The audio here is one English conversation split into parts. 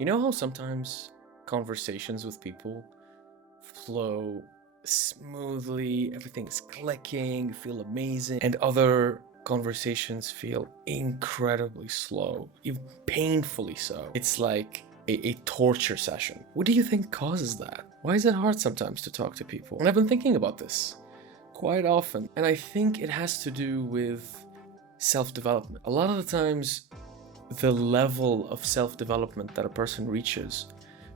You know how sometimes conversations with people flow smoothly, everything's clicking, you feel amazing, and other conversations feel incredibly slow, even painfully so. It's like a torture session. What do you think causes that? Why is it hard sometimes to talk to people? And I've been thinking about this quite often, and I think it has to do with self-development. A lot of the times, the level of self-development that a person reaches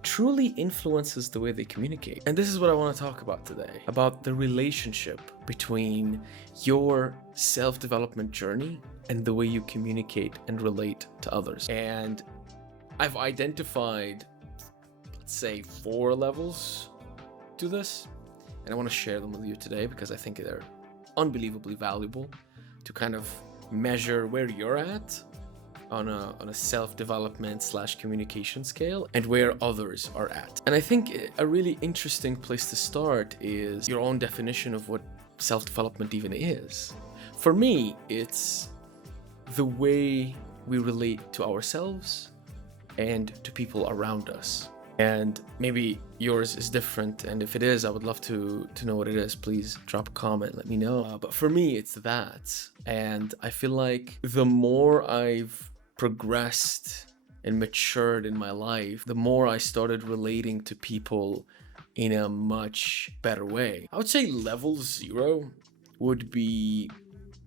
truly influences the way they communicate. And this is what I want to talk about today, about the relationship between your self-development journey and the way you communicate and relate to others. And I've identified, let's say, 4 levels to this, and I want to share them with you today because I think they're unbelievably valuable to kind of measure where you're at on a self-development / communication scale and where others are at. And I think a really interesting place to start is your own definition of what self-development even is. For me, it's the way we relate to ourselves and to people around us. And maybe yours is different, and if it is, I would love to know what it is. Please drop a comment, let me know. But for me, it's that. And I feel like the more I've progressed and matured in my life, the more I started relating to people in a much better way. I would say level 0 would be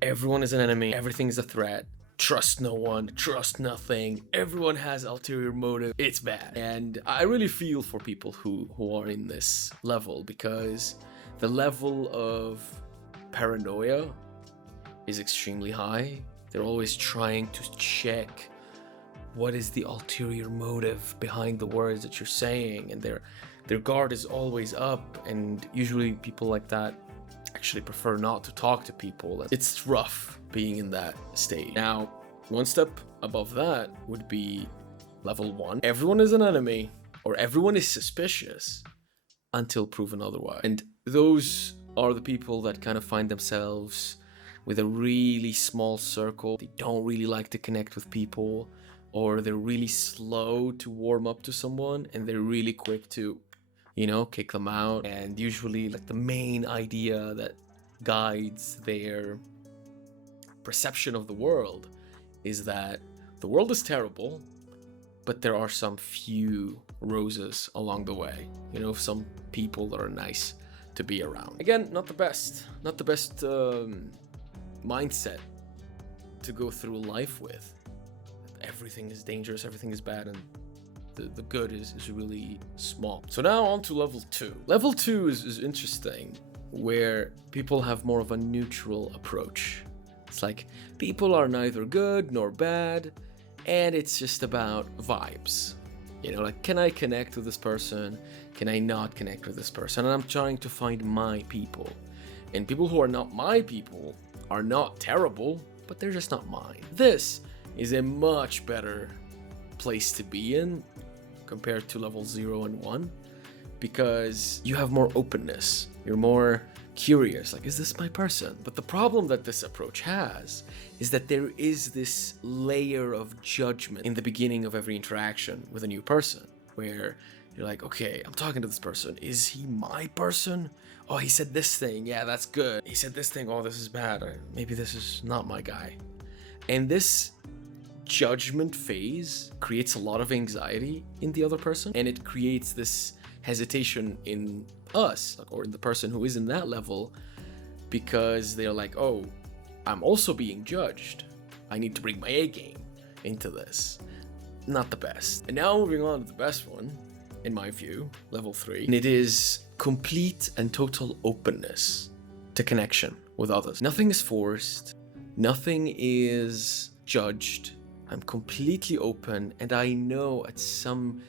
everyone is an enemy, everything is a threat, trust no one, trust nothing, everyone has ulterior motive, it's bad. And I really feel for people who are in this level, because the level of paranoia is extremely high. They're always trying to check what is the ulterior motive behind the words that you're saying, and their guard is always up. And usually people like that actually prefer not to talk to people. It's rough being in that state. Now, one step above that would be level 1. Everyone is an enemy, or everyone is suspicious until proven otherwise. And those are the people that kind of find themselves with a really small circle. They don't really like to connect with people, or they're really slow to warm up to someone, and they're really quick to, kick them out. And usually, like, the main idea that guides their perception of the world is that the world is terrible, but there are some few roses along the way. Some people that are nice to be around. Again, not the best mindset to go through life with. Everything is dangerous, everything is bad, and the good is really small. So now on to level 2. Level 2 is interesting, where people have more of a neutral approach. It's like people are neither good nor bad, and it's just about vibes. Like, can I connect with this person? Can I not connect with this person? And I'm trying to find my people. And people who are not my people are not terrible, but they're just not mine. This is a much better place to be in compared to level 0 and 1, because you have more openness. You're more curious, like, is this my person? But the problem that this approach has is that there is this layer of judgment in the beginning of every interaction with a new person, where you're like, okay, I'm talking to this person. Is he my person? Oh, he said this thing. Yeah, that's good. He said this thing. Oh, this is bad. Or maybe this is not my guy. And this judgment phase creates a lot of anxiety in the other person, and it creates this hesitation in us, or in the person who is in that level, because they're like, oh, I'm also being judged. I need to bring my A game into this. Not the best. And now moving on to the best one, in my view, level 3. And it is complete and total openness to connection with others. Nothing is forced. Nothing is judged. I'm completely open, and I know at some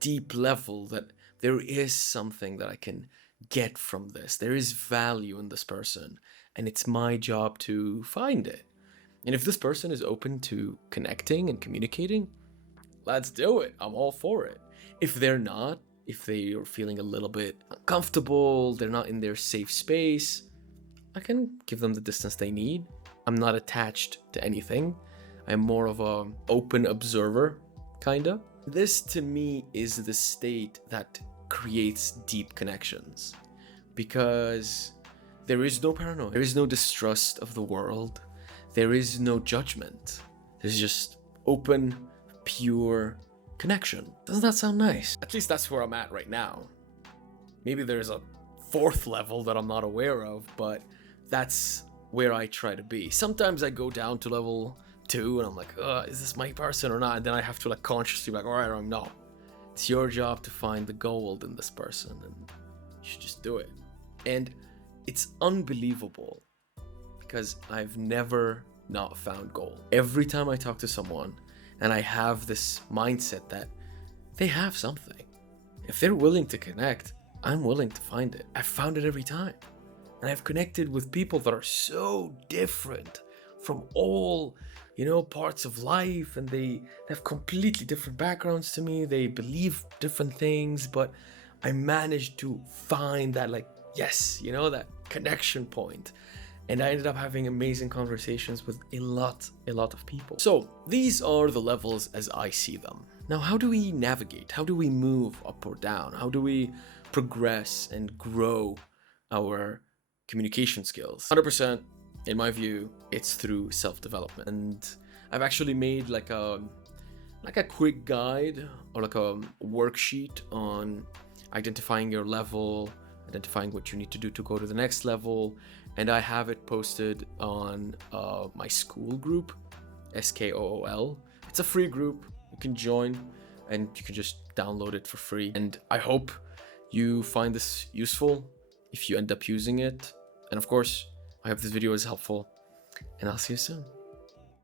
deep level that there is something that I can get from this. There is value in this person, and it's my job to find it. And if this person is open to connecting and communicating, let's do it. I'm all for it. If they're not, if they are feeling a little bit uncomfortable, they're not in their safe space, I can give them the distance they need. I'm not attached to anything. I'm more of a open observer, kinda. This to me is the state that creates deep connections, because there is no paranoia, there is no distrust of the world, there is no judgment. There's just open, pure connection. Doesn't that sound nice? At least that's where I'm at right now. Maybe there's a fourth level that I'm not aware of, but that's where I try to be. Sometimes I go down to level 2 and I'm like, is this my person or not? And then I have to like consciously be like, all right, I'm not. It's your job to find the gold in this person, and you should just do it. And it's unbelievable because I've never not found gold. Every time I talk to someone and I have this mindset that they have something, if they're willing to connect, I'm willing to find it. I've found it every time. And I've connected with people that are so different from all, parts of life, and they have completely different backgrounds to me. They believe different things, but I managed to find that, yes, that connection point. And I ended up having amazing conversations with a lot of people. So these are the levels as I see them. Now, how do we navigate? How do we move up or down? How do we progress and grow our communication skills? 100%, in my view, it's through self-development. And I've actually made like a quick guide or like a worksheet on identifying your level, identifying what you need to do to go to the next level. And I have it posted on my school group, SKOOL. It's a free group. You can join and you can just download it for free. And I hope you find this useful if you end up using it. And of course, I hope this video is helpful, and I'll see you soon.